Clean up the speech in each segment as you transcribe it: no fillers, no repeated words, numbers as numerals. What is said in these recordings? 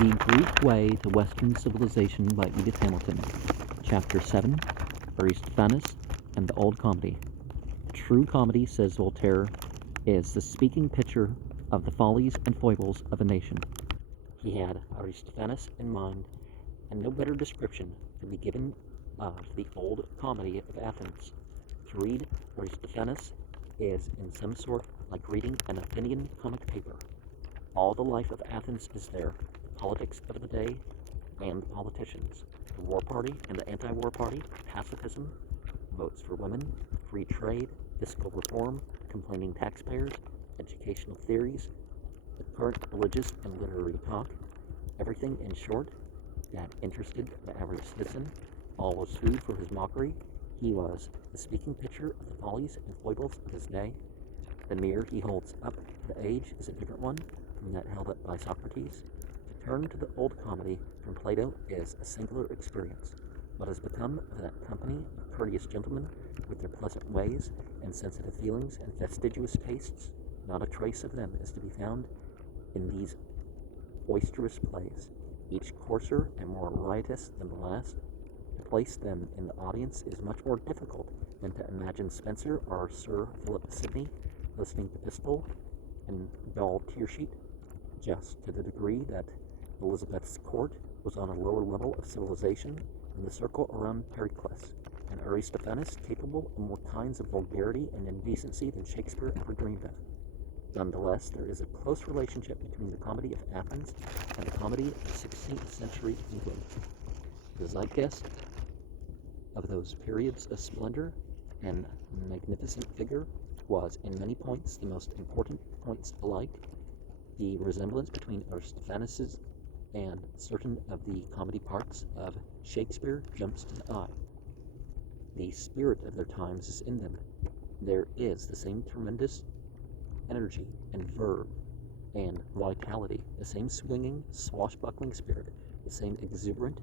The Greek Way to Western Civilization by Edith Hamilton. Chapter 7, Aristophanes and the Old Comedy. True comedy, says Voltaire, is the speaking picture of the follies and foibles of a nation. He had Aristophanes in mind, and no better description can be given of the old comedy of Athens. To read Aristophanes is in some sort like reading an Athenian comic paper. All the life of Athens is there, the politics of the day and the politicians, the war party and the anti-war party, pacifism, votes for women, free trade, fiscal reform, complaining taxpayers, educational theories, the current religious and literary talk, everything in short that interested the average citizen. All was food for his mockery. He was the speaking picture of the follies and foibles of his day. The mirror he holds up to the age is a different one from that held up by Socrates. To turn to the old comedy from Plato is a singular experience. What has become of that company of courteous gentlemen with their pleasant ways and sensitive feelings and fastidious tastes? Not a trace of them is to be found in these boisterous plays, each coarser and more riotous than the last. To place them in the audience is much more difficult than to imagine Spencer or Sir Philip Sidney listening to Pistol and dull Tearsheet, just to the degree that Elizabeth's court was on a lower level of civilization than the circle around Pericles, and Aristophanes capable of more kinds of vulgarity and indecency than Shakespeare ever dreamed of. Nonetheless, there is a close relationship between the comedy of Athens and the comedy of 16th century England. The zeitgeist of those periods of splendor and magnificent figure was in many points the most important points alike. The resemblance between Aristophanes and certain of the comedy parts of Shakespeare jumps to the eye. The spirit of their times is in them. There is the same tremendous energy and verve and vitality, the same swinging, swashbuckling spirit, the same exuberant,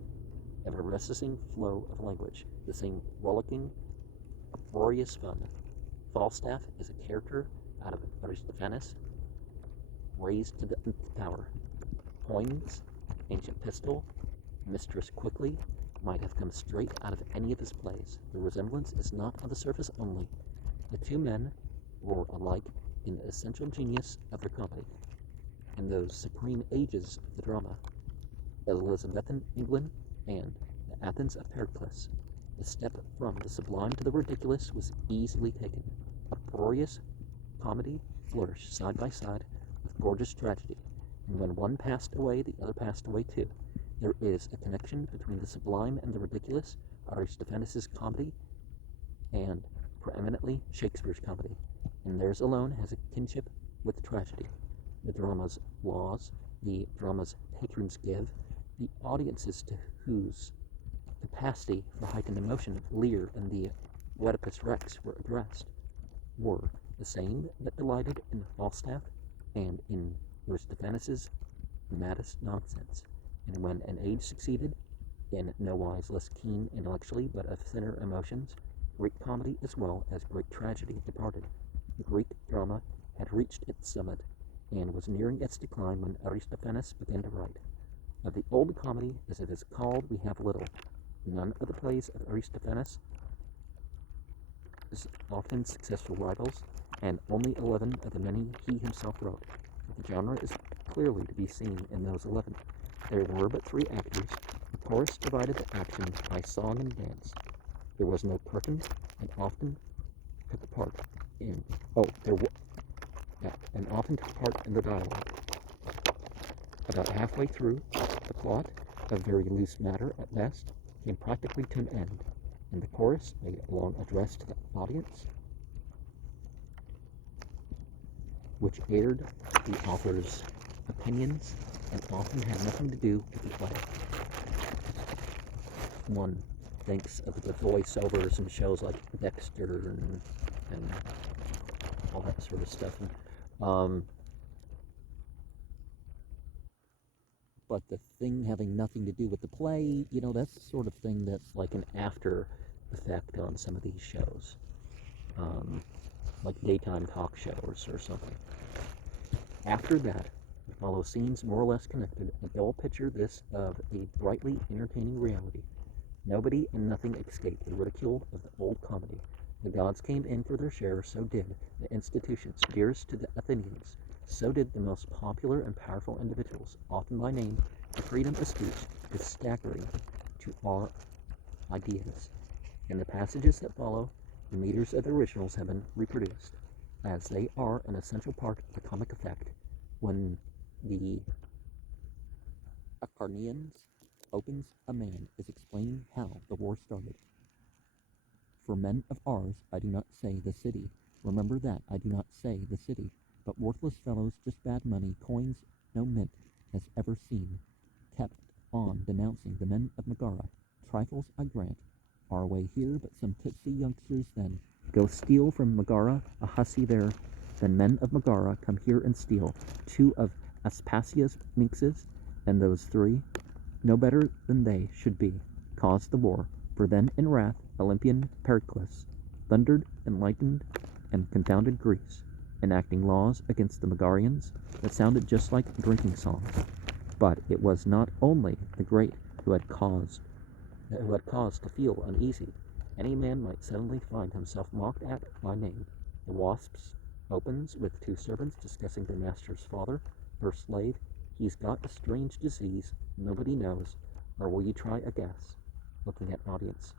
effervescing flow of language, the same rollicking, uproarious fun. Falstaff is a character out of Aristophanes, raised to the nth power. Poins, Ancient Pistol, Mistress Quickly might have come straight out of any of his plays. The resemblance is not on the surface only. The two men were alike in the essential genius of their comedy. In those supreme ages of the drama, Elizabethan England and the Athens of Pericles, the step from the sublime to the ridiculous was easily taken. Uproarious comedy flourished side by side with gorgeous tragedy, and when one passed away, the other passed away too. There is a connection between the sublime and the ridiculous, Aristophanes' comedy, and preeminently Shakespeare's comedy, and theirs alone has a kinship with tragedy. The drama's laws, the drama's patrons give, the audiences to whose capacity for heightened emotion Lear and the Oedipus Rex were addressed, were the same that delighted in Falstaff and in Aristophanes' maddest nonsense. And when an age succeeded, in no wise less keen intellectually but of thinner emotions, Greek comedy as well as Greek tragedy departed. The Greek drama had reached its summit and was nearing its decline when Aristophanes began to write. Of the old comedy, as it is called, we have little. None of the plays of Aristophanes is often successful rivals, and only 11 of the many he himself wrote. The genre is clearly to be seen in those 11. There were but 3 actors. The chorus divided the action by song and dance. There was no curtain, and often took part in the dialogue. About halfway through, the plot, of very loose matter at best, came practically to an end, and the chorus made a long address to the audience, which aired the author's opinions and often had nothing to do with the play. One thinks of the voiceovers in shows like Dexter and all that sort of stuff. But the thing having nothing to do with the play, that's the sort of thing that's like an after effect on some of these shows, like daytime talk shows or something. After that, the follow scenes more or less connected, a dull picture this of a brightly entertaining reality. Nobody and nothing escaped the ridicule of the old comedy. The gods came in for their share, so did the institutions dearest to the Athenians, so did the most popular and powerful individuals, often by name. The freedom of speech is staggering to our ideas. In the passages that follow, the meters of the originals have been reproduced, as they are an essential part of the comic effect. When the Acarnanians opens a man is explaining how the war started. For men of ours, I do not say the city. Remember that I do not say the city, but worthless fellows, just bad money, coins no mint has ever seen, kept on denouncing the men of Megara. Trifles, I grant, are away here, but some tipsy youngsters then go steal from Megara a hussy there. Then men of Megara come here and steal 2 of Aspasia's minxes, and those 3, no better than they should be, caused the war. For then in wrath Olympian Pericles thundered and lightened and confounded Greece, enacting laws against the Megarians that sounded just like drinking songs. But it was not only the great who had cause to feel uneasy. Any man might suddenly find himself mocked at by name. The Wasps opens with 2 servants discussing their master's father. First slave, he's got a strange disease nobody knows, or will you try a guess? Looking at audience.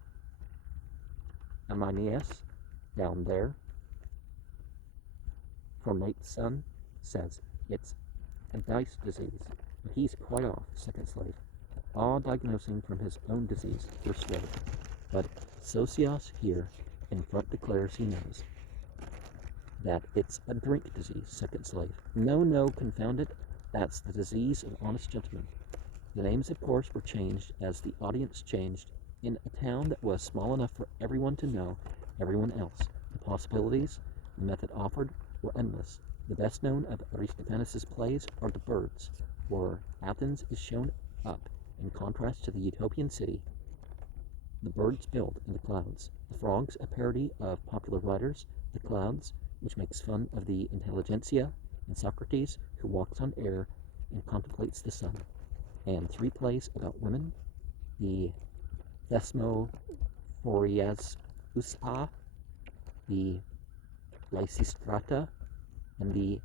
Amanias, down there, for mate's son, says it's a dice disease, but he's quite off. Second slave, all diagnosing from his own disease. First slave, but Socios here in front declares he knows that it's a drink disease. Second slave, no, confound it, that's the disease of honest gentlemen. The names, of course, were changed as the audience changed in a town that was small enough for everyone to know everyone else. The possibilities the method offered were endless. The best known of Aristophanes' plays are The Birds, where Athens is shown up in contrast to the utopian city. The birds build in the clouds. The frogs, a parody of popular writers. The clouds, which makes fun of the intelligentsia, and Socrates, who walks on air and contemplates the sun. And 3 plays about women, the Thesmophorias Usa, the Lysistrata, and the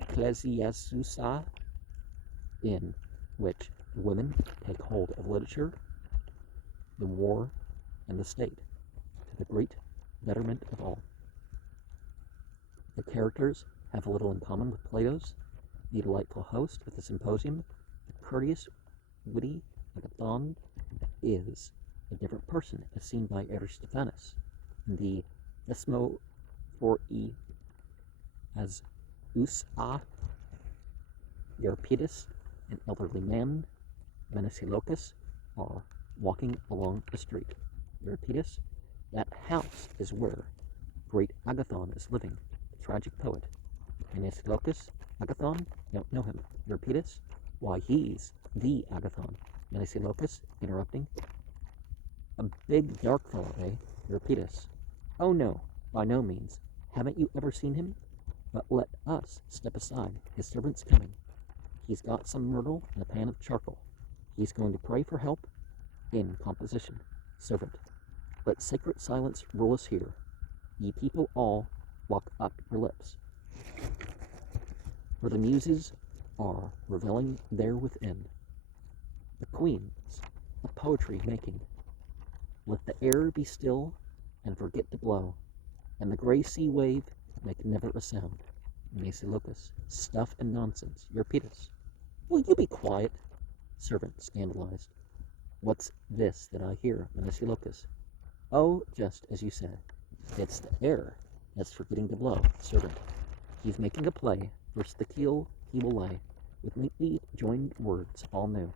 Ecclesiasusa, in which the women take hold of literature, the war, and the state, to the great betterment of all. The characters have little in common with Plato's, the delightful host with the symposium. The courteous, witty Agathon is a different person as seen by Aristophanes. The Thesmophori as Usa, Euripides, an elderly man, Menesilochus, are walking along the street. Euripides, that house is where great Agathon is living, the tragic poet. Menesilochus, Agathon, don't know him. Euripides, why he's the Agathon. Menesilochus, interrupting, a big dark fellow, eh? Euripides, oh no, by no means. Haven't you ever seen him? But let us step aside. His servant's coming. He's got some myrtle and a pan of charcoal. He's going to pray for help in composition. Servant, let sacred silence rule us here. Ye people all, lock up your lips. For the muses are reveling there within. The queens of poetry making. Let the air be still and forget to blow, and the grey sea wave make never a sound. Menesilochus, stuff and nonsense. Euripides, will you be quiet? Servant, scandalized, what's this that I hear? Menesilochus, oh, just as you said, it's the air that's forgetting to blow. Servant, he's making a play, first the keel he will lay, with neatly joined words all new.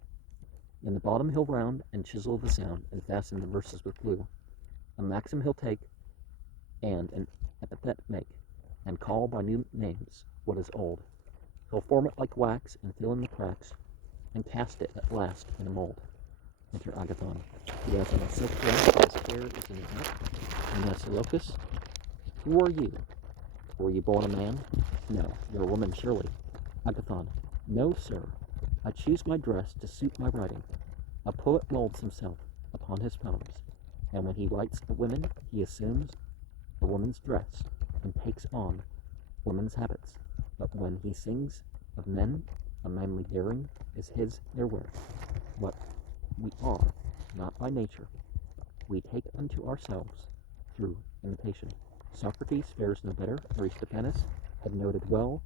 In the bottom he'll round and chisel the sound, and fasten the verses with glue. A maxim he'll take, and an epithet make, and call by new names what is old. He'll form it like wax, and fill in the cracks, and cast it at last in a mold. Enter Agathon. He has on a silk dress, and his hair is in a knot. Menesilochus, who are you? Were you born a man? No, you're a woman surely. Agathon, No, sir, I choose my dress to suit my writing. A poet molds himself upon his poems, and when he writes of women, he assumes a woman's dress and takes on women's habits. But when he sings of men, a manly daring is their wear. What we are, not by nature, we take unto ourselves through imitation. Socrates fares no better. Aristophanes had noted well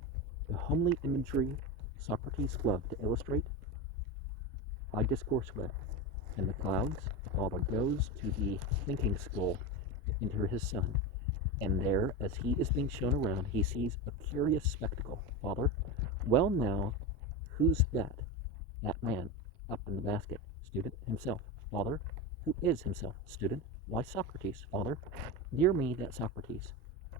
the homely imagery Socrates loved to illustrate. I discourse with. In the clouds, the father goes to the thinking school to enter his son, and there, as he is being shown around, he sees a curious spectacle. Father, well now, who's that? That man up in the basket. Student, himself. Father, who is himself? Student, why Socrates. Father, dear me, that Socrates.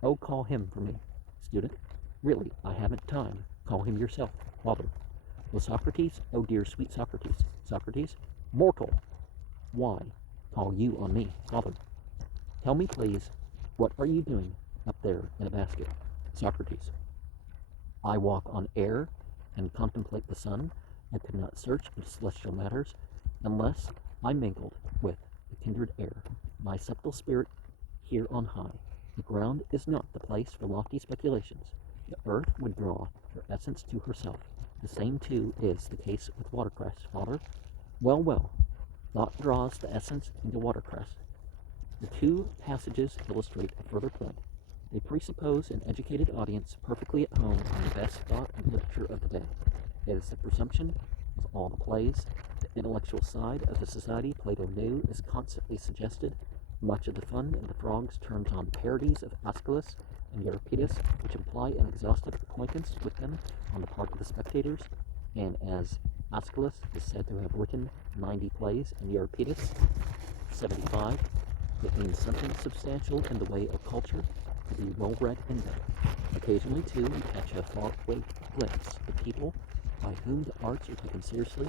Oh, call him for me. Student, really, I haven't time. Call him yourself. Father, well, Socrates, oh dear sweet Socrates. Socrates, mortal, why call you on me? Father, tell me please, what are you doing up there in a basket? Socrates, I walk on air and contemplate the sun. I could not search into celestial matters unless I mingled with the kindred air. My subtle spirit here on high. The ground is not the place for lofty speculations. The earth would draw her essence to herself. The same, too, is the case with watercress. Father, well, well, thought draws the essence into watercress. The two passages illustrate a further point. They presuppose an educated audience perfectly at home in the best thought and literature of the day. It is the presumption of all the plays. The intellectual side of the society Plato knew is constantly suggested. Much of the fun of the frogs turns on parodies of Aeschylus and Euripides, which imply an exhaustive acquaintance with them on the part of the spectators. And as Aeschylus is said to have written 90 plays and Euripides 75, it means something substantial in the way of culture to be well read in them. Occasionally, too, we catch a far-away glimpse of people by whom the arts are taken seriously.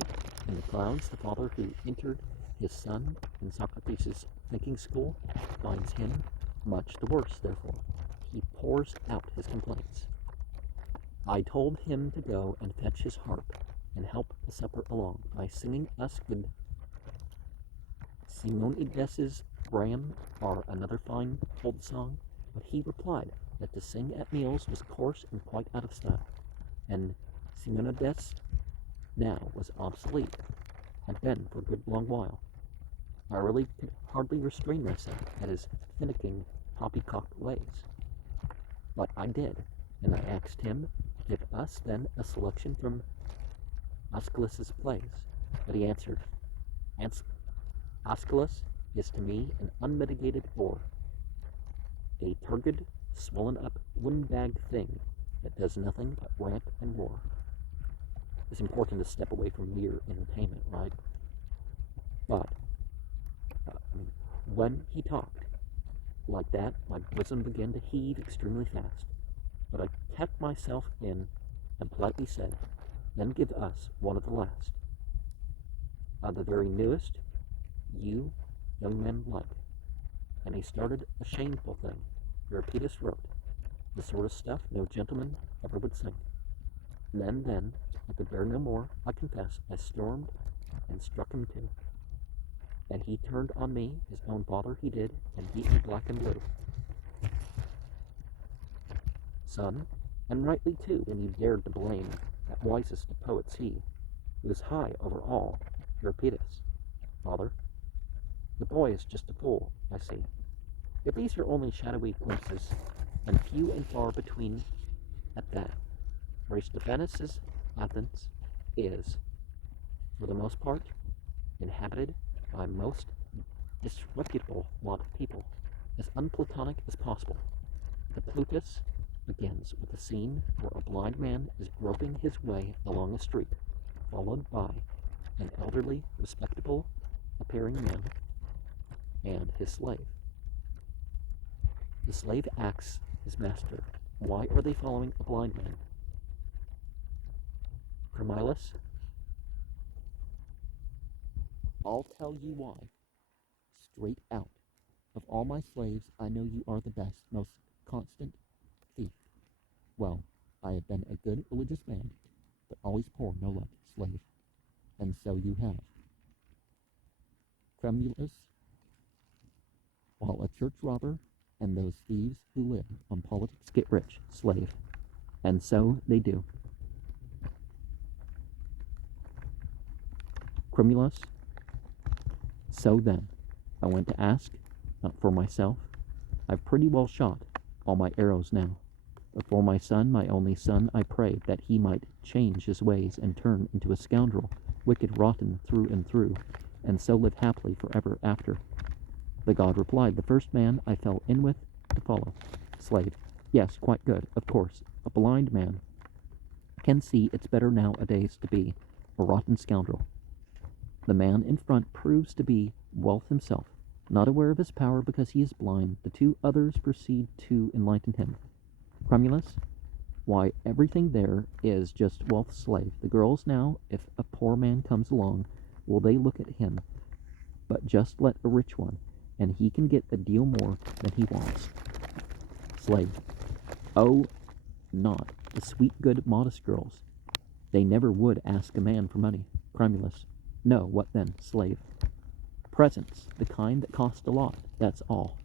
In the clouds, the father who entered his son in Socrates' thinking school finds him much the worse, therefore. He pours out his complaints. I told him to go and fetch his harp and help the supper along by singing us good Simonides' Graham or another fine old song, but he replied that to sing at meals was coarse and quite out of style, and Simonides now was obsolete, had been for a good long while. I really could hardly restrain myself at his finicking, poppycock ways. But I did, and I asked him to give us then a selection from Aeschylus' plays. But he answered, Aeschylus is to me an unmitigated bore, a turgid, swollen-up, windbag thing that does nothing but rant and roar. It's important to step away from mere entertainment, right? But when he talked like that, my bosom began to heave extremely fast. But I kept myself in and politely said, then give us one of the last. The very newest you young men like. And he started a shameful thing. Euripides wrote, the sort of stuff no gentleman ever would sing. Then, I could bear no more, I confess, I stormed and struck him too. And he turned on me, his own father he did, and beat me black and blue. Son, and rightly too, when you dared to blame that wisest of poets he, who is high over all, Euripides. Father, the boy is just a fool, I see. If these are only shadowy glimpses, and few and far between at that, Aristophanes' Athens is, for the most part, inhabited by a most disreputable lot of people, as unplatonic as possible. The Plutus begins with a scene where a blind man is groping his way along a street, followed by an elderly, respectable appearing man and his slave. The slave asks his master, why are they following a blind man? Carmilus, I'll tell you why. Straight out. Of all my slaves, I know you are the best, most constant thief. Well, I have been a good religious man, but always poor, no luck, slave. And so you have Tremulous, while a church robber and those thieves who live on politics get rich, slave. And so they do. Cremulous. So then, I went to ask, not for myself. I've pretty well shot all my arrows now. But for my son, my only son, I prayed that he might change his ways and turn into a scoundrel, wicked, rotten through and through, and so live happily forever after. The god replied, the first man I fell in with to follow. Slave. Yes, quite good, of course. A blind man can see it's better nowadays to be a rotten scoundrel. The man in front proves to be wealth himself, not aware of his power because he is blind. The two others proceed to enlighten him. Cremulous, why, everything there is just wealth's slave. The girls now, if a poor man comes along, will they look at him? But just let a rich one, and he can get a deal more than he wants. Slave. Oh, not the sweet, good, modest girls. They never would ask a man for money. Cremulous. No, what then? Slave. Presents, the kind that cost a lot, that's all.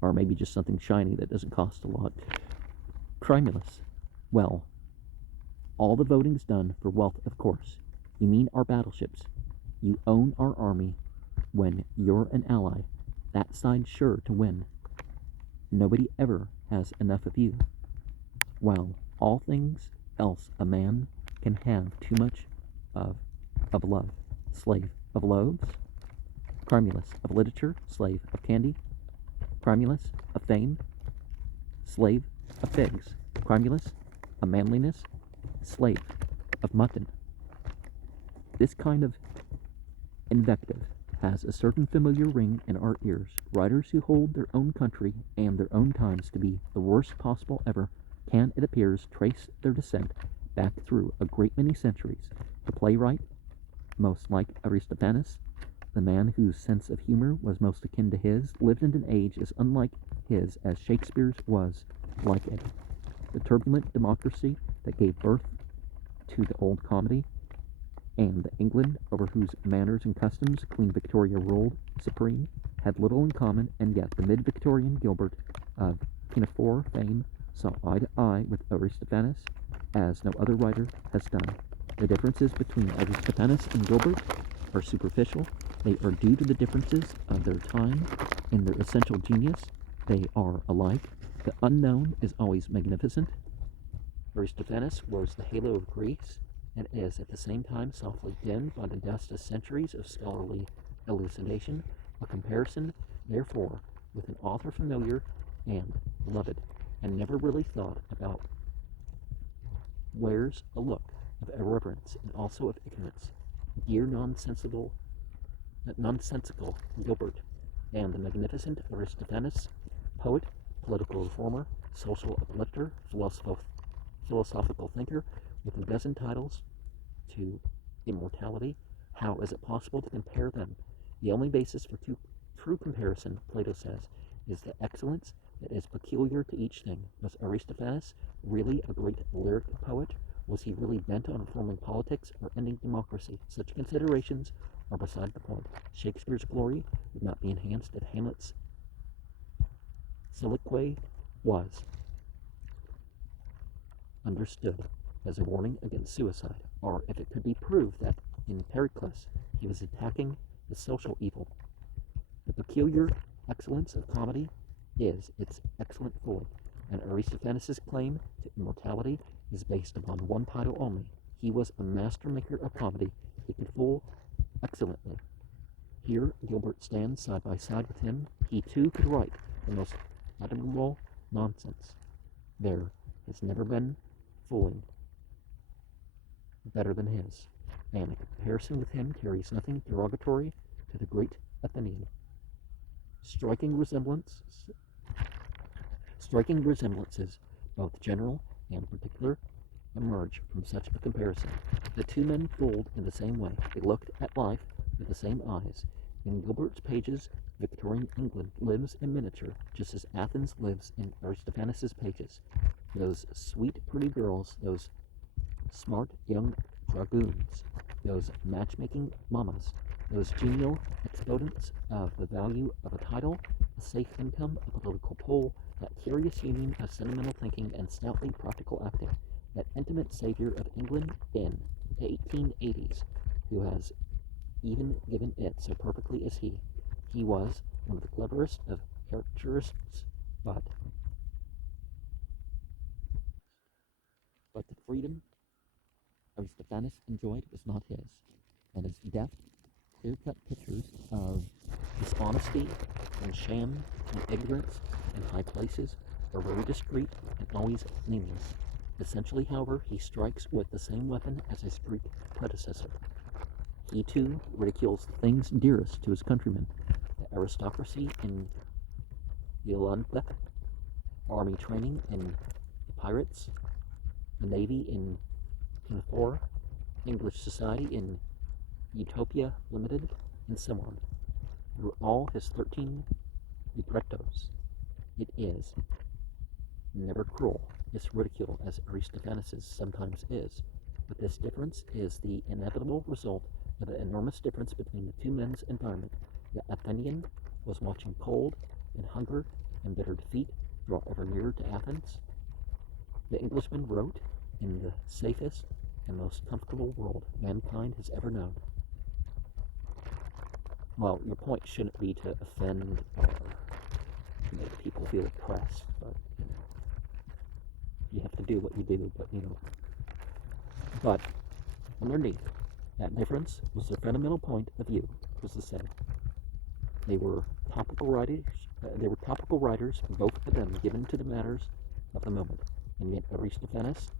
Or maybe just something shiny that doesn't cost a lot. Cremulous. Well, all the voting's done for wealth, of course. You mean our battleships. You own our army. When you're an ally, that side's sure to win. Nobody ever has enough of you. While all things else a man can have too much of love. Slave. Of loaves? Cremulous. Of literature? Slave. Of candy? Cremulous. Of fame? Slave. Of figs? Cremulous. Of manliness? Slave. Of mutton. This kind of invective has a certain familiar ring in our ears. Writers who hold their own country and their own times to be the worst possible ever can, it appears, trace their descent back through a great many centuries. The playwright, most like Aristophanes, the man whose sense of humor was most akin to his, lived in an age as unlike his as Shakespeare's was like it. The turbulent democracy that gave birth to the old comedy, and the England over whose manners and customs Queen Victoria ruled supreme, had little in common, and yet the mid-Victorian Gilbert of Pinafore fame saw eye to eye with Aristophanes as no other writer has done. The differences between Aristophanes and Gilbert are superficial. They are due to the differences of their time. In their essential genius, they are alike. The unknown is always magnificent. Aristophanes wears the halo of Greece, and is at the same time softly dimmed by the dust of centuries of scholarly elucidation. A comparison, therefore, with an author familiar and beloved, and never really thought about, wears a look of irreverence and also of ignorance. Dear nonsensical Gilbert, and the magnificent Aristophanes, poet, political reformer, social uplifter, philosophical thinker, with a dozen titles to immortality, how is it possible to compare them? The only basis for true comparison, Plato says, is the excellence that is peculiar to each thing. Was Aristophanes really a great lyric poet? Was he really bent on reforming politics or ending democracy? Such considerations are beside the point. Shakespeare's glory would not be enhanced if Hamlet's soliloquy was understood as a warning against suicide, or if it could be proved that in Pericles he was attacking the social evil. The peculiar excellence of comedy is its excellent void, and Aristophanes' claim to immortality is based upon one title only. He was a master maker of comedy. He could fool excellently. Here Gilbert stands side by side with him. He too could write the most admirable nonsense. There has never been fooling better than his, and a comparison with him carries nothing derogatory to the great Athenian. Striking resemblances, both general and particular, emerge from such a comparison. The two men fooled in the same way. They looked at life with the same eyes. In Gilbert's pages, Victorian England lives in miniature, just as Athens lives in Aristophanes' pages. Those sweet, pretty girls, those smart young dragoons, those matchmaking mamas, those genial exponents of the value of a title, a safe income, a political pull, that curious union of sentimental thinking and stoutly practical acting, that intimate savior of England in the 1880s, who has even given it so perfectly as he. He was one of the cleverest of characterists, but the freedom Aristophanes enjoyed was not his, and his deft, clear-cut pictures of dishonesty and sham and ignorance in high places are very discreet and always nameless. Essentially, however, he strikes with the same weapon as his Greek predecessor. He too ridicules the things dearest to his countrymen, the aristocracy in the Olympic, army training in the pirates, the navy in Pinafore, English society in Utopia Limited, and so on. Through all his 13 librettos, it is never cruel, this ridicule as Aristophanes' sometimes is, but this difference is the inevitable result of the enormous difference between the two men's environment. The Athenian was watching cold and hunger and bitter defeat draw ever nearer to Athens. The Englishman wrote in the safest and most comfortable world mankind has ever known. Well, your point shouldn't be to offend or to make people feel oppressed, but you have to do what you do, but underneath that difference was their fundamental point of view was the same. They were topical writers, both of them given to the matters of the moment, and yet Aristophanes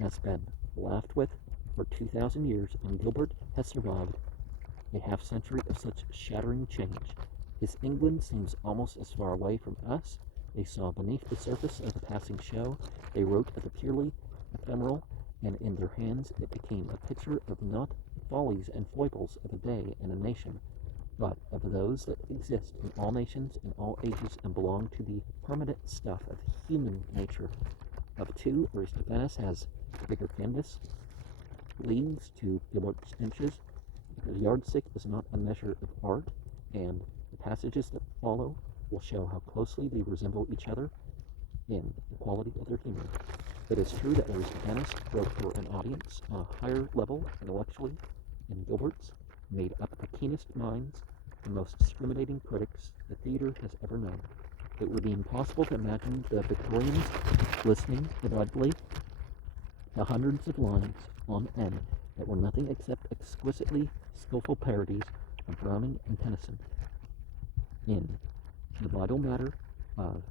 has been laughed with for 2,000 years, and Gilbert has survived a half-century of such shattering change. His England seems almost as far away from us. They saw beneath the surface of the passing show. They wrote of the purely ephemeral, and in their hands it became a picture of not the follies and foibles of a day and a nation, but of those that exist in all nations, in all ages, and belong to the permanent stuff of human nature. Of two, Aristophanes has a bigger canvas, leagues to Gilbert's inches. The yardstick is not a measure of art, and the passages that follow will show how closely they resemble each other in the quality of their humor. It is true that Aristophanes wrote for an audience on a higher level intellectually, and Gilbert's made up the keenest minds, the most discriminating critics the theater has ever known. It would be impossible to imagine the Victorians listening devoutly to hundreds of lines on end that were nothing except exquisitely skillful parodies of Browning and Tennyson. In the vital matter of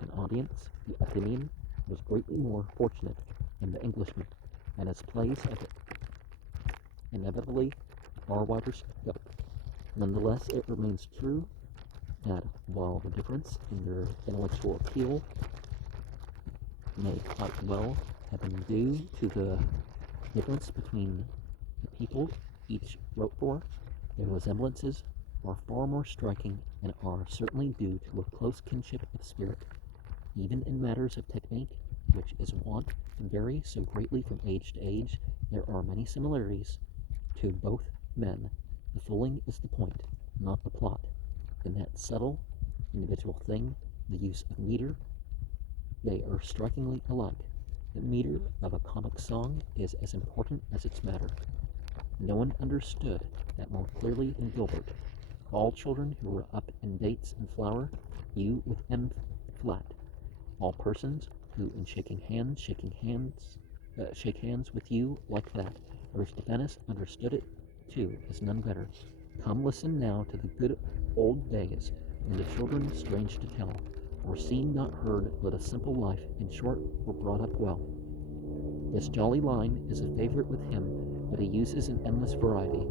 an audience, the Athenian was greatly more fortunate than the Englishman, and his plays have inevitably far wider scope. Nonetheless, it remains true that while the difference in their intellectual appeal may quite well have been due to the difference between the people each wrote for, their resemblances are far more striking and are certainly due to a close kinship of spirit. Even in matters of technique, which is wont to vary so greatly from age to age, there are many similarities to both men. The fooling is the point, not the plot. In that subtle, individual thing, the use of meter, they are strikingly alike. The meter of a comic song is as important as its matter. No one understood that more clearly than Gilbert. All children who were up in dates and flour, you with M flat. All persons who, in shake hands with you like that. Aristophanes understood it too, as none better. Come listen now to the good old days, when the children strange to tell, or seen not heard, led a simple life, in short, were brought up well. This jolly line is a favorite with him, but he uses an endless variety.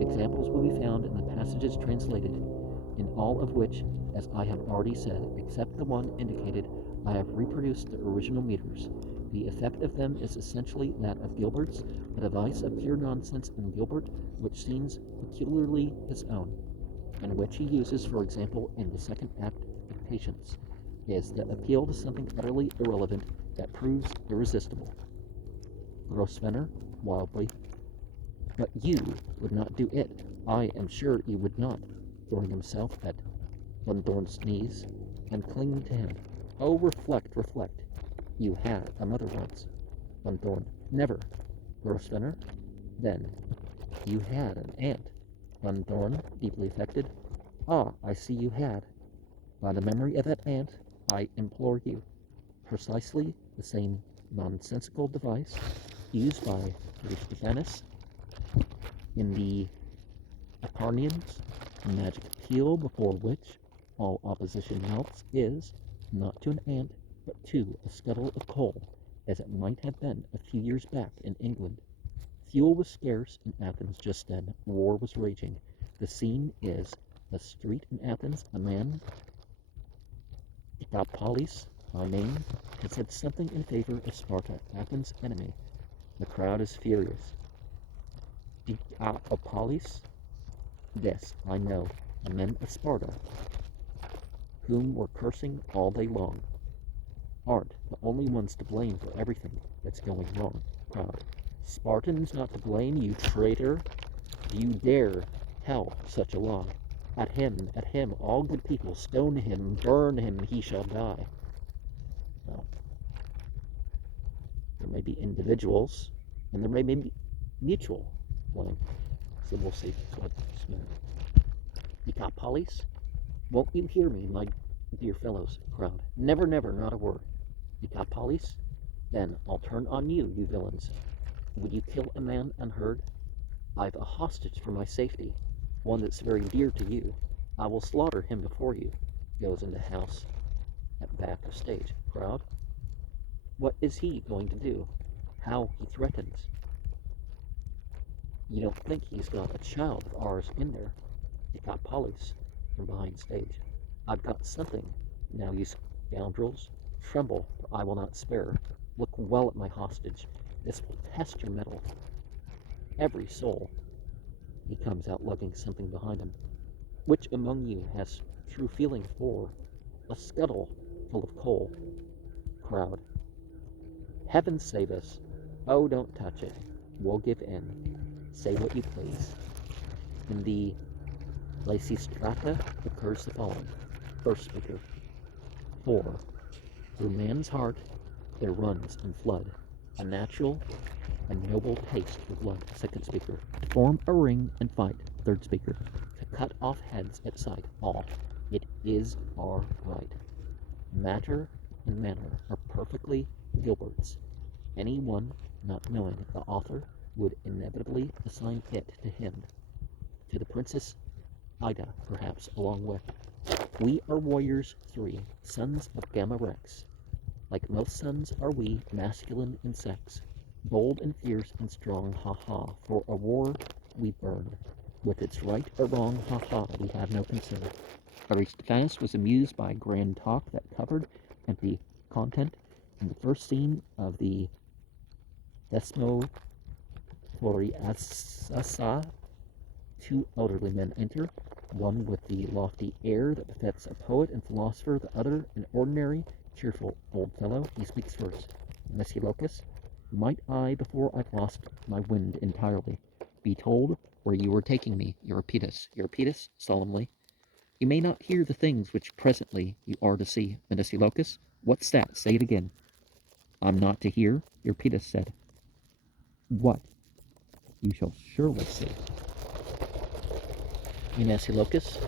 Examples will be found in the passages translated, in all of which, as I have already said, except the one indicated, I have reproduced the original meters. The effect of them is essentially that of Gilbert's, a device of pure nonsense in Gilbert, which seems peculiarly his own, and which he uses, for example, in the second act of Patience, is the appeal to something utterly irrelevant that proves irresistible. Grosvenor, wildly. But you would not do it. I am sure you would not, throwing himself at Bunthorne's knees, and clinging to him. Oh, reflect, reflect. You had a mother once. Bunthorne, never. Grosvenor, then. You had an aunt. Bunthorne, deeply affected. Ah, I see you had. By the memory of that aunt, I implore you. Precisely the same nonsensical device used by Aristophanes in the Acarnanians, magic appeal before which all opposition melts, is, not to an ant, but to a scuttle of coal, as it might have been a few years back in England. Fuel was scarce in Athens just then. War was raging. The scene is a street in Athens. A man, Dicapolis by name, has said something in favor of Sparta, Athens' enemy. The crowd is furious. Dicapolis? Yes, I know. The men of Sparta, whom we're cursing all day long, aren't the only ones to blame for everything that's going wrong. Crowd. Spartans not to blame, you traitor? Do you dare tell such a lie? At him, all good people, stone him, burn him, he shall die. Well, there may be individuals, and there may be mutual blame. So we'll see what's Decapolis? Won't you hear me, my dear fellows? Crowd. Never, never, not a word. Decapolis? Then I'll turn on you, you villains. Would you kill a man unheard? I've a hostage for my safety, one that's very dear to you. I will slaughter him before you. Goes into house at back of stage. Crowd. What is he going to do? How he threatens. You don't think he's got a child of ours in there? Decapolis from behind stage. I've got something. Now you scoundrels, tremble, for I will not spare. Look well at my hostage. This will test your mettle. Every soul. He comes out lugging something behind him. Which among you has true feeling for a scuttle full of coal? Crowd. Heaven save us. Oh, don't touch it. We'll give in. Say what you please. In the Lysistrata occurs the following. First speaker. For through man's heart there runs in flood a natural and noble taste for blood. Second speaker. To form a ring and fight. Third speaker. To cut off heads at sight. All. It is our right. Matter and manner are perfectly Gilbert's. Anyone not knowing the author would inevitably assign it to him. To the Princess Ida, perhaps, along with. We are warriors three, sons of Gamma Rex. Like most sons are we masculine in sex, bold and fierce and strong, ha-ha. For a war we burn. With its right or wrong, ha-ha, we have no concern. Aristophanes was amused by grand talk that covered empty content. In the first scene of the Desmoporiasa, two elderly men enter, one with the lofty air that befits a poet and philosopher, the other an ordinary, cheerful old fellow. He speaks first. Messilocus, might I, before I've lost my wind entirely, be told where you were taking me, Eupetus? Eupetus, solemnly. You may not hear the things which presently you are to see. Messilocus, what's that? Say it again. I'm not to hear, Eupetus said. What? You shall surely see. Messilocus,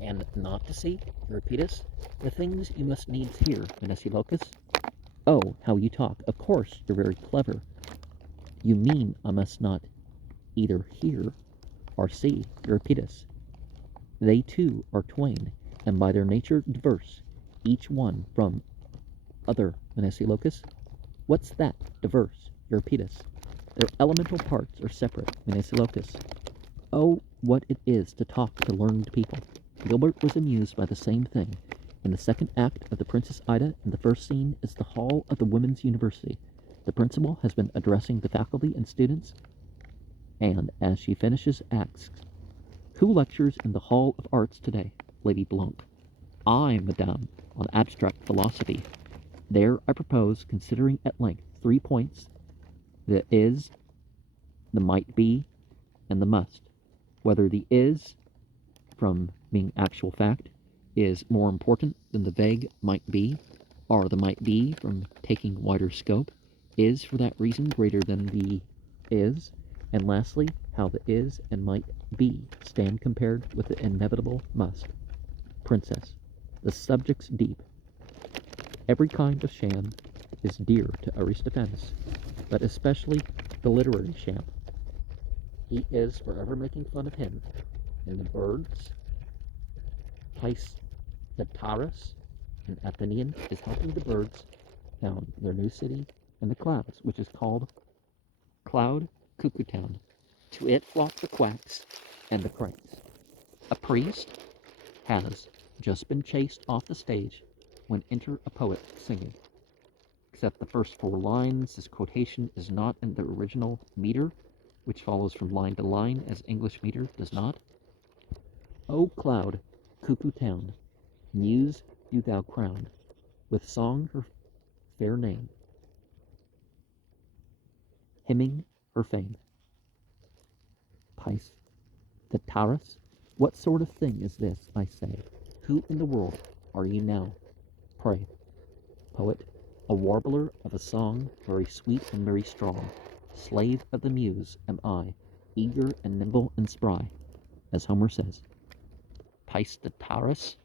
and not to see, Eupetus, the things you must needs hear, Messilocus. Oh, how you talk. Of course, you're very clever. You mean I must not either hear or see, Eupetus. They too are twain, and by their nature diverse, each one from other, Messilocus. What's that, diverse, Eupetus? Their elemental parts are separate, Messilocus. Oh, what it is to talk to learned people. Gilbert was amused by the same thing. In the second act of The Princess Ida, in the first scene, is the hall of the Women's University. The principal has been addressing the faculty and students, and as she finishes, asks, who lectures in the Hall of Arts today? Lady Blanc. I, madame, on abstract philosophy. There I propose considering at length 3 points The is, the might be, and the must. Whether the is, from being actual fact, is more important than the vague might be, or the might be, from taking wider scope, is for that reason greater than the is, and lastly, how the is and might be stand compared with the inevitable must. Princess, the subject's deep. Every kind of sham is dear to Aristophanes, but especially the literary sham. He is forever making fun of him, and the birds, Taurus, an Athenian, is helping the birds found their new city in the clouds, which is called Cloud Cuckoo Town. To it flock the quacks and the cranes. A priest has just been chased off the stage when enter a poet singing. Except the first 4 lines, this quotation is not in the original meter, which follows from line to line as English meter does not. O cloud, cuckoo town, muse do thou crown, with song her fair name, hymning her fame. Pice, the Taurus, what sort of thing is this, I say? Who in the world are you now? Pray. Poet, a warbler of a song very sweet and very strong, slave of the muse am I, eager and nimble and spry, as Homer says. Pice the Taurus,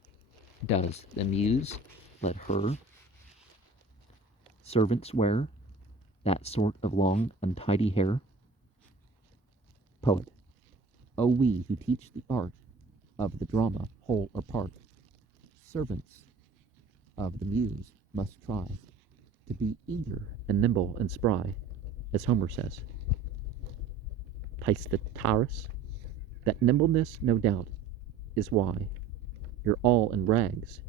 does the muse let her servants wear that sort of long untidy hair? Poet, O we who teach the art of the drama, whole or part, servants of the muse must try to be eager and nimble and spry, as Homer says. Pice the Taurus, that nimbleness, no doubt, is why you're all in rags.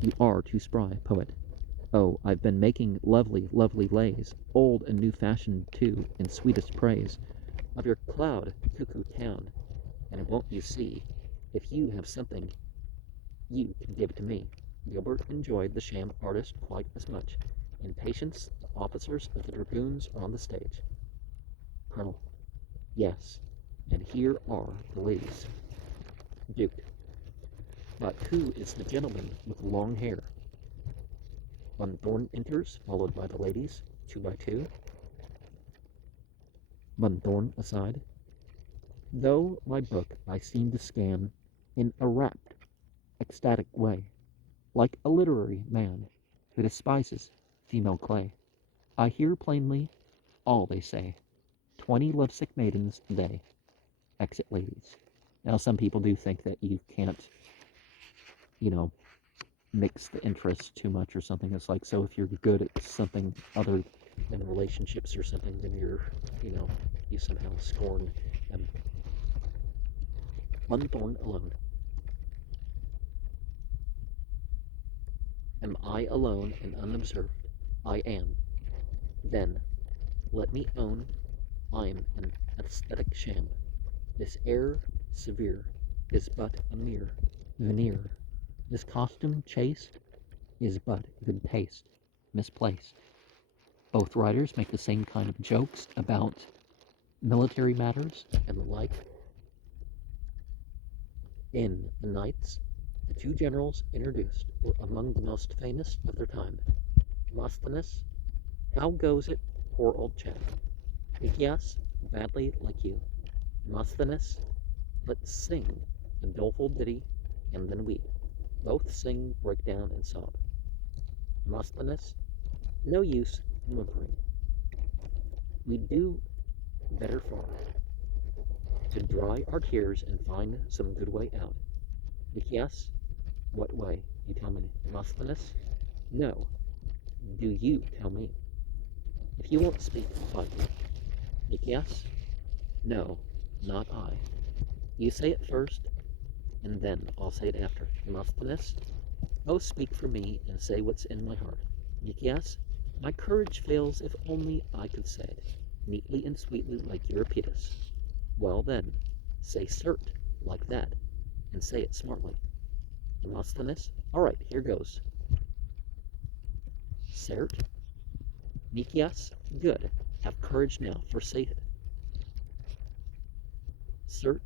You are too spry, poet. Oh, I've been making lovely, lovely lays, old and new-fashioned too, in sweetest praise, of your cloud cuckoo town, and won't you see, if you have something, you can give to me. Gilbert enjoyed the sham artist quite as much. In patience, the officers of the dragoons are on the stage. Colonel, yes, and here are the ladies. Duke, but who is the gentleman with long hair? Von Thorn enters, followed by the ladies, 2 by 2. Von Thorn aside. Though my book I seem to scan in a rapt, ecstatic way, like a literary man who despises female clay, I hear plainly all they say. 20 lovesick maidens they. Exit ladies. Now some people do think that you can't, mix the interests too much or something. It's like, so if you're good at something other than relationships or something, then you're, you somehow scorn them. Unborn alone. Am I alone and unobserved? I am. Then, let me own I'm an aesthetic sham. This air severe is but a mere veneer. This costume chaste is but good taste, misplaced. Both writers make the same kind of jokes about military matters and the like. In the Knights, the 2 generals introduced were among the most famous of their time. Demosthenes, how goes it, poor old chap? Nicias, badly like you. Demosthenes, let's sing a doleful ditty and then weep. Both sing, break down, and sob. Demosthenes, no use in whimpering. We do better far to dry our tears and find some good way out. Nicias, what way? You tell me. Demosthenes, no. Do you tell me? If you won't speak, I'll fight you. Nicias, no, not I. You say it first, and then I'll say it after. Demosthenes, oh, speak for me and say what's in my heart. Nicias, my courage fails if only I could say it, neatly and sweetly like Euripides. Well then, say cert, like that, and say it smartly. Demosthenes, all right, here goes. Cert? Nicias, good. Have courage now, forsake it. Cert,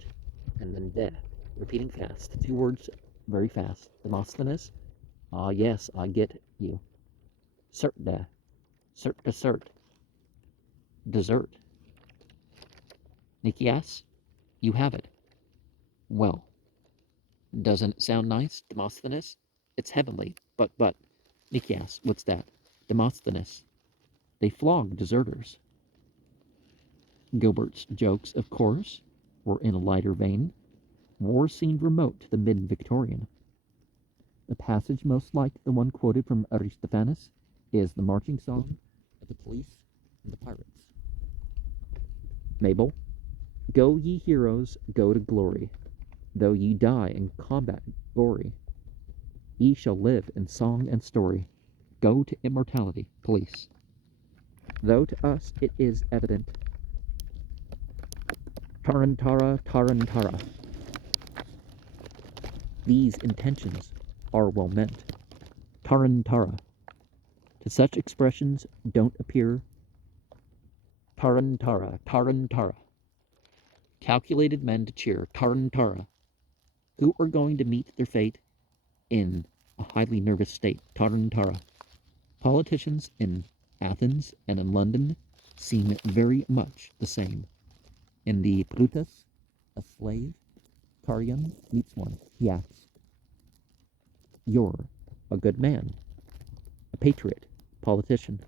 and then de, repeating fast. 2 words very fast. Demosthenes? Ah, yes, I get you. Cert de, cert to cert. Dessert. Nicias, you have it. Well, doesn't it sound nice, Demosthenes? It's heavenly, but, Nicias, what's that? Demosthenes. They flog deserters. Gilbert's jokes, of course, were in a lighter vein. War seemed remote to the mid-Victorian. The passage most like the one quoted from Aristophanes is the marching song of the police and the pirates. Mabel, go ye heroes, go to glory. Though ye die in combat gory, ye shall live in song and story. Go to immortality, police. Though to us it is evident. Tarantara, tarantara. These intentions are well meant. Tarantara. To such expressions don't appear. Tarantara, tarantara. Calculated men to cheer. Tarantara. Who are going to meet their fate in a highly nervous state. Tarantara. Politicians in Athens and in London seem very much the same. In the Brutus, a slave, Carion meets one. He asks, you're a good man, a patriot, politician.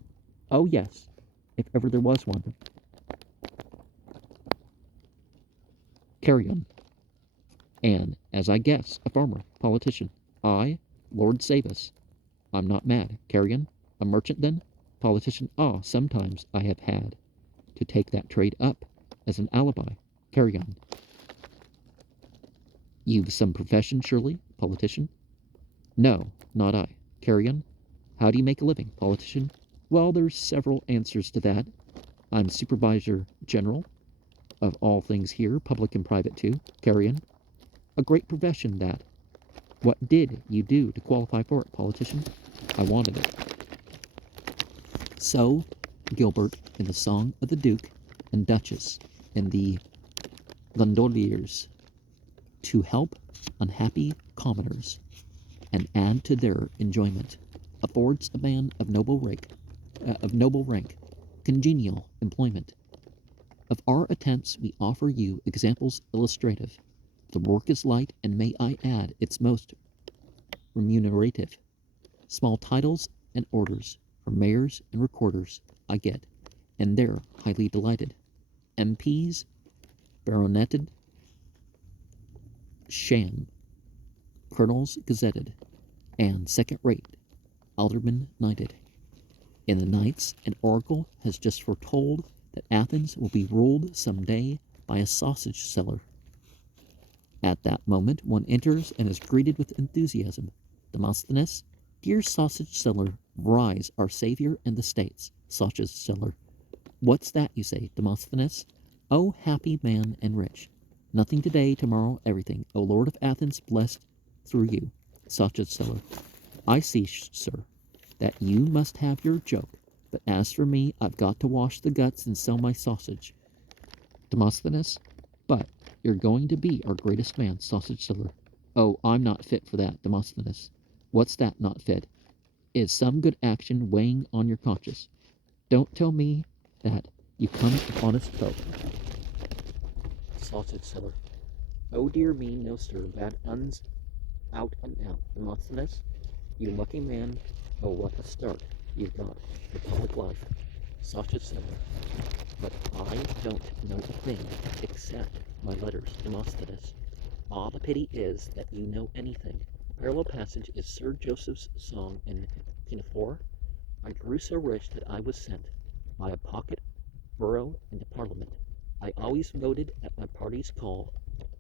Oh yes, if ever there was one. Carion, and, as I guess, a farmer, politician. I, Lord save us. I'm not mad. Carion, a merchant then? Politician, ah, sometimes I have had to take that trade up as an alibi. Carion. You've some profession, surely, politician? No, not I. Carion. How do you make a living, politician? Well, there's several answers to that. I'm supervisor general of all things here, public and private too. Carion. A great profession, that. What did you do to qualify for it, politician? I wanted it. So, Gilbert in the Song of the Duke and Duchess in the Gondoliers, to help unhappy commoners and add to their enjoyment, affords a man of noble rank, congenial employment. Of our attempts we offer you examples illustrative. The work is light, and may I add, it's most remunerative. Small titles and orders from mayors and recorders I get, and they're highly delighted. MPs, baroneted, sham, colonels gazetted, and second-rate aldermen knighted. In the Knights, an oracle has just foretold that Athens will be ruled some day by a sausage seller. At that moment one enters and is greeted with enthusiasm. Demosthenes, dear sausage seller, rise, our saviour and the states. Sausage seller, what's that you say, Demosthenes? Oh, happy man and rich. Nothing today, tomorrow, everything. O Lord of Athens, blessed through you. Sausage seller, I see, sir, that you must have your joke, but as for me, I've got to wash the guts and sell my sausage. Demosthenes, but you're going to be our greatest man, sausage seller. Oh, I'm not fit for that, Demosthenes. What's that, not fit? Is some good action weighing on your conscience? Don't tell me that you come of honest folk. Sausage seller. Oh dear me, no sir, bad uns out and out. Demosthenes, you lucky man, oh what a start you've got for public life. Sausage seller. But I don't know a thing except my letters, Demosthenes. Ah, the pity is that you know anything. A parallel passage is Sir Joseph's song in Pinafore. I grew so rich that I was sent by a pocket borough into Parliament. I always voted at my party's call,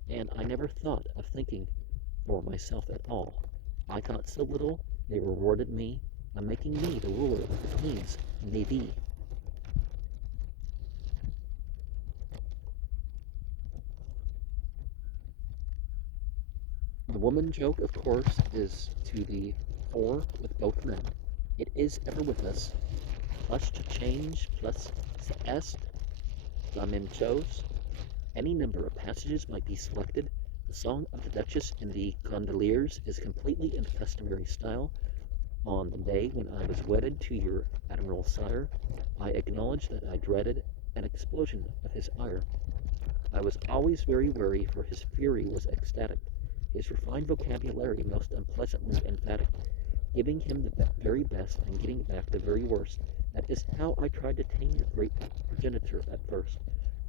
and I never thought of thinking for myself at all. I thought so little, they rewarded me by making me the ruler of the queens may be. The woman joke, of course, is to the fore with both men. It is ever with us. plus to change plus est, la même chose. Any number of passages might be selected. The Song of the Duchess in the Gondoliers is completely in the customary style. On the day when I was wedded to your admiral sire, I acknowledge that I dreaded an explosion of his ire. I was always very wary, for his fury was ecstatic, his refined vocabulary most unpleasantly emphatic, giving him the very best and getting back the very worst. That is how I tried to tame your great progenitor at first.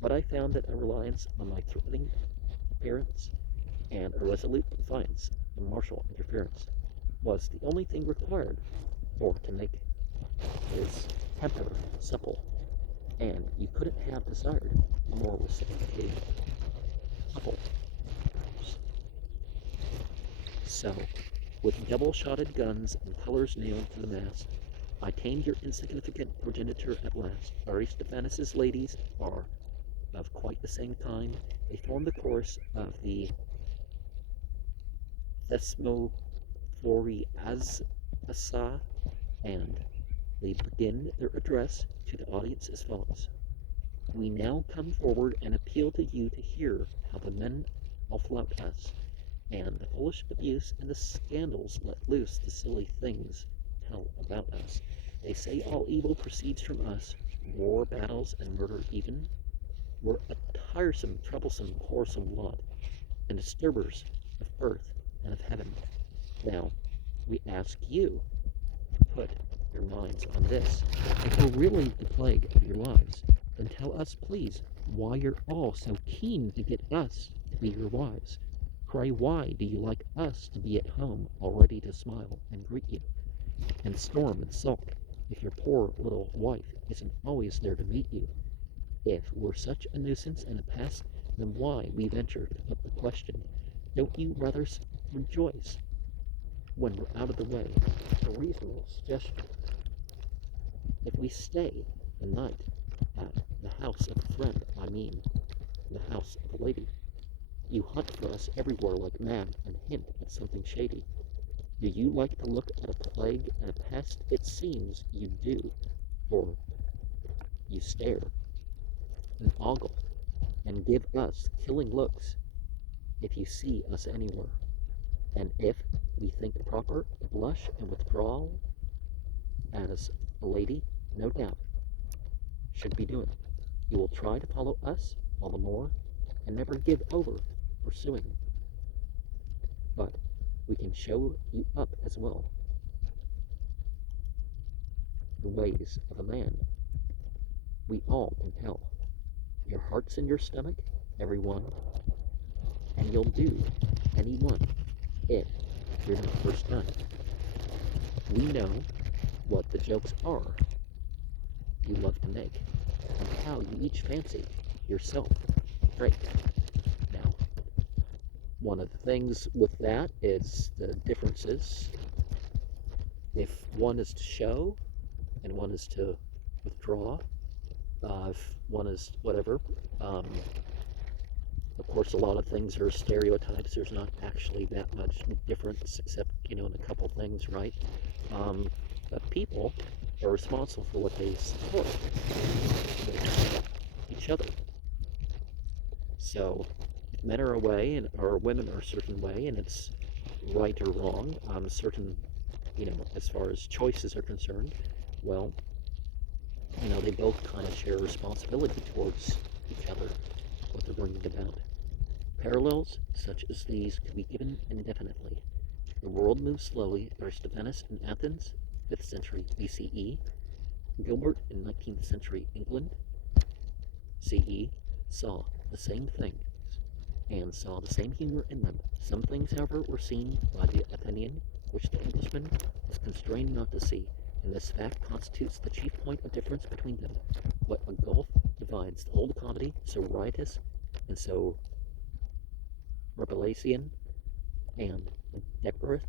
But I found that a reliance on my threatening appearance and a resolute defiance of martial interference was the only thing required for to make his temper supple, and you couldn't have desired a more reciprocated couple. So, with double-shotted guns and colors nailed to the mast, I tamed your insignificant progenitor at last. Aristophanes' ladies are of quite the same kind. They form the chorus of the Thesmophoriazasa, and they begin their address to the audience as follows. We now come forward and appeal to you to hear how the men all flout us, and the foolish abuse and the scandals let loose the silly things tell about us. They say all evil proceeds from us, war, battles, and murder even. We're a tiresome, troublesome, quarrelsome lot, and disturbers of earth and of heaven. Now, we ask you to put your minds on this. If we're really the plague of your lives, then tell us, please, why you're all so keen to get us to be your wives. Cry, why do you like us to be at home, all ready to smile and greet you, and storm and sulk if your poor little wife isn't always there to meet you? If we're such a nuisance and a pest, then why we venture to put the question? Don't you rather rejoice when we're out of the way? A reasonable suggestion. If we stay the night at the house of a friend, I mean the house of a lady, you hunt for us everywhere like mad and hint at something shady. Do you like to look at a plague and a pest? It seems you do, for you stare and ogle and give us killing looks if you see us anywhere. And if we think proper to blush and withdraw as a lady, no doubt, should be doing, you will try to follow us all the more and never give over pursuing. But we can show you up as well the ways of a man. We all can tell. Your heart's in your stomach, everyone, and you'll do any one if you're not first done. We know what the jokes are you love to make, and how you each fancy yourself great. Now, one of the things with that is the differences. If one is to show and one is to withdraw, if one is whatever, of course a lot of things are stereotypes. There's not actually that much difference except, in a couple things, right? But people are responsible for what they support with each other. So if men are a way or women are a certain way, and it's right or wrong, certain, as far as choices are concerned, well, they both kind of share responsibility towards each other, what they're bringing about. Parallels such as these can be given indefinitely. The world moves slowly. Aristophanes in Athens, 5th century BCE. Gilbert in 19th century England, CE, saw the same things and saw the same humor in them. Some things, however, were seen by the Athenian, which the Englishman was constrained not to see, and this fact constitutes the chief point of difference between them. What a gulf divides the old comedy, so riotous and so Rabelaisian, and the decorous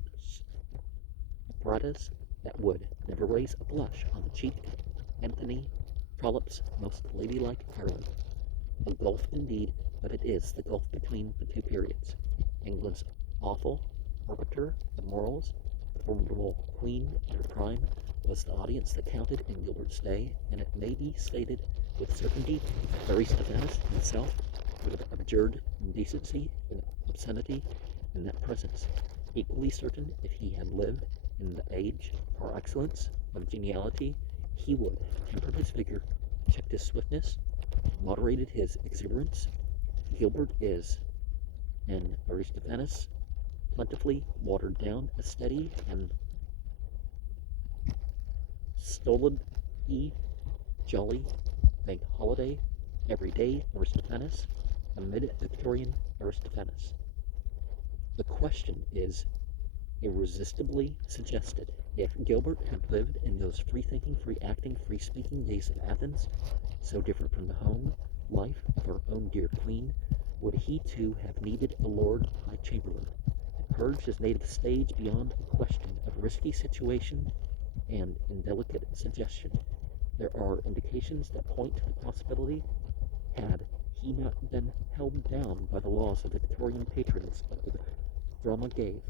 operettas that would never raise a blush on the cheek of Anthony Trollope's most ladylike heroine. A gulf indeed, but it is the gulf between the two periods. England's awful arbiter of morals, the formidable queen at her prime, was the audience that counted in Gilbert's day, and it may be stated with certainty Aristophanes himself would have abjured indecency and obscenity in that presence. Equally certain, if he had lived in the age or excellence of geniality, he would have tempered his vigor, checked his swiftness, moderated his exuberance. Gilbert is, in Aristophanes, plentifully watered down, a steady and stolidly jolly bank holiday every day Aristophanes, a mid-Victorian Aristophanes. The question is irresistibly suggested. If Gilbert had lived in those free-thinking, free-acting, free-speaking days of Athens, so different from the home life of our own dear queen, would he too have needed a Lord High Chamberlain, and purged his native stage beyond a question of risky situation and indelicate suggestion? There are indications that point to the possibility, had he not been held down by the laws of Victorian patronage that the drama gave,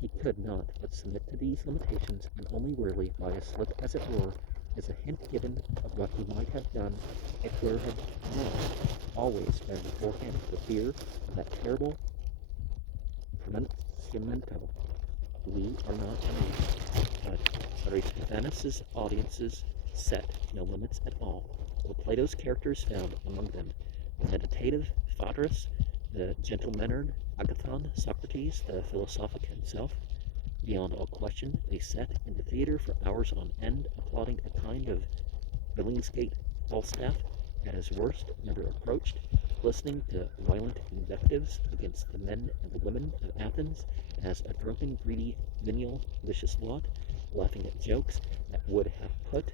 he could not but submit to these limitations, and only rarely, by a slip as it were, is a hint given of what he might have done if there had not always been beforehand the fear of that terrible pronunciamento. We are not amused, but Aristophanes' audiences set no limits at all. While Plato's characters found among them the meditative Phaedrus, the gentle-mannered Agathon, Socrates, the philosophic himself, beyond all question, they sat in the theatre for hours on end, applauding a kind of Billingsgate Falstaff at his worst, never approached, listening to violent invectives against the men and the women of Athens as a drunken, greedy, venial, vicious lot, laughing at jokes that would have put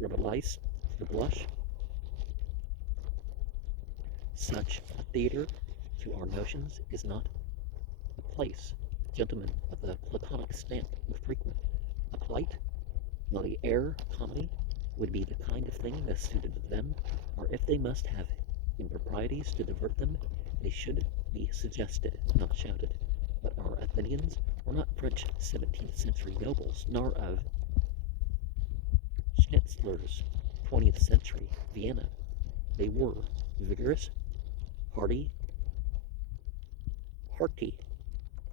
Rabelais to the blush. Such a theatre, to our notions, is not a place, gentlemen of the Platonic stamp would frequent. A plight, the air comedy, would be the kind of thing best suited to them, or if they must have improprieties to divert them, they should be suggested, not shouted. But our Athenians were not French 17th century nobles, nor of Schnitzler's 20th century Vienna. They were vigorous, hearty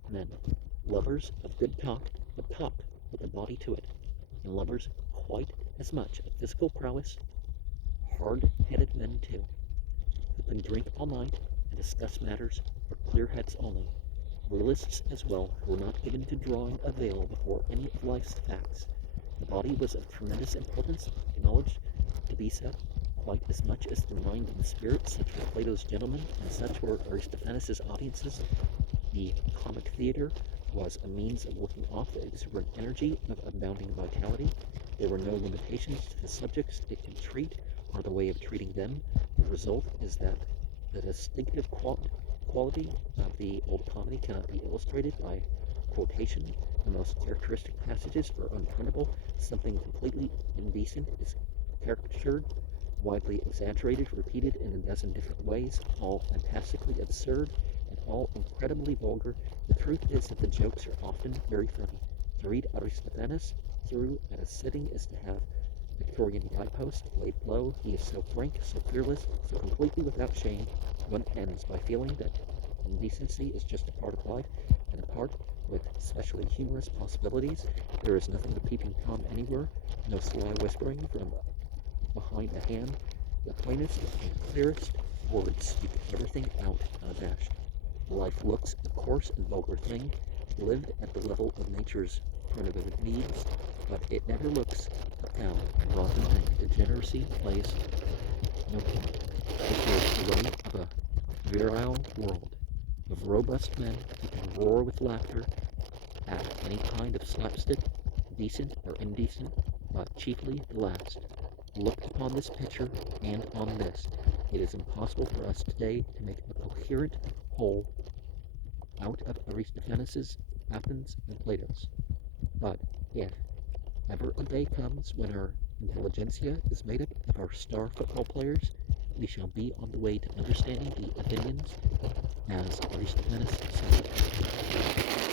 men, lovers of good talk, but talk with a body to it, and lovers quite as much of physical prowess, hard-headed men too, who can drink all night and discuss matters for clear heads only, realists as well, who were not given to drawing a veil before any of life's facts. The body was of tremendous importance, acknowledged to be so, quite as much as the mind and spirit. Such were Plato's gentlemen, and such were Aristophanes' audiences. The comic theatre was a means of working off the exuberant energy of abounding vitality. There were no limitations to the subjects it could treat, or the way of treating them. The result is that the distinctive quality of the old comedy cannot be illustrated by quotation. The most characteristic passages are unprintable. Something completely indecent is caricatured, widely exaggerated, repeated in a dozen different ways, all fantastically absurd and all incredibly vulgar. The truth is that the jokes are often very funny. To read Aristophanes through at a sitting is to have Victorian guidepost laid low. He is so frank, so fearless, so completely without shame. One ends by feeling that indecency is just a part of life, and a part with especially humorous possibilities. There is nothing but peeping Tom anywhere, no sly whispering from behind a hand. The plainest and clearest words speak everything out unabashed. Life looks a coarse and vulgar thing, lived at the level of nature's primitive needs, but it never looks up down and often think degeneracy plays no part. It is the way of a virile world, of robust men who can roar with laughter at any kind of slapstick, decent or indecent, but chiefly the last. Looked upon this picture and on this, it is impossible for us today to make a coherent whole out of Aristophanes' Athens and Plato's. But if ever a day comes when our intelligentsia is made up of our star football players, we shall be on the way to understanding the Athenians as Aristophanes said.